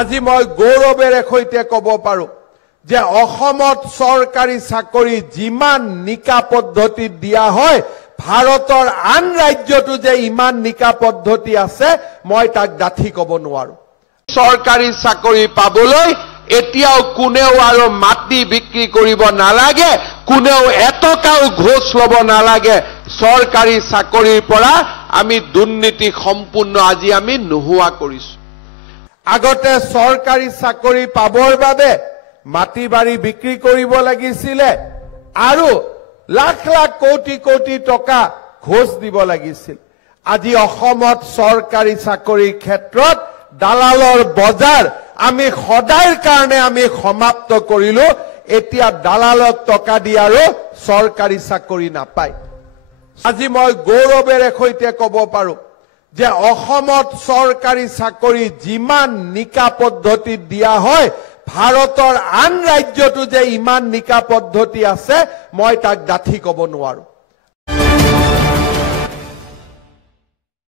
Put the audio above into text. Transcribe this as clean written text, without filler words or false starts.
আজি মই গৌৰৱেৰে সৈতে ক'ব পাৰো যে অসমত চৰকাৰী চাকৰি যিমান নিকা পদ্ধতিত দিয়া হয় ভাৰতৰ আন ৰাজ্যতো যে ইমান নিকা পদ্ধতি আছে মই তাক ডাঠি ক'ব নোৱাৰো। চৰকাৰী চাকৰি পাবলৈ এতিয়াও কোনেও আৰু মাটি বিক্ৰী কৰিব নালাগে, কোনেও এটকাও ঘোষ ল'ব নালাগে। চৰকাৰী চাকৰিৰ পৰা আমি দুৰ্নীতি সম্পূৰ্ণ আজি আমি নোহোৱা কৰিছো। আগতে চৰকাৰী চাকৰি পাবৰ বাবে মাটি বাৰী বিক্ৰী কৰিব লাগিছিলে আৰু লাখ লাখ কোটি কোটি টকা ঘোষ দিব লাগিছিল। আজি অসমত চৰকাৰী চাকৰিৰ ক্ষেত্ৰত দালালৰ বজাৰ আমি সদায়ৰ কাৰণে আমি সমাপ্ত কৰিলো। এতিয়া দালালক টকা দি আৰু চৰকাৰী চাকৰি নাপায়। আজি মই গৌৰৱেৰে সৈতে ক'ব পাৰো যে অসমত চৰকাৰী চাকৰি যিমান নিকা পদ্ধতিত দিয়া হয় ভাৰতৰ আন ৰাজ্যতো যে ইমান নিকা পদ্ধতি আছে মই তাক ডাঠি ক'ব নোৱাৰো।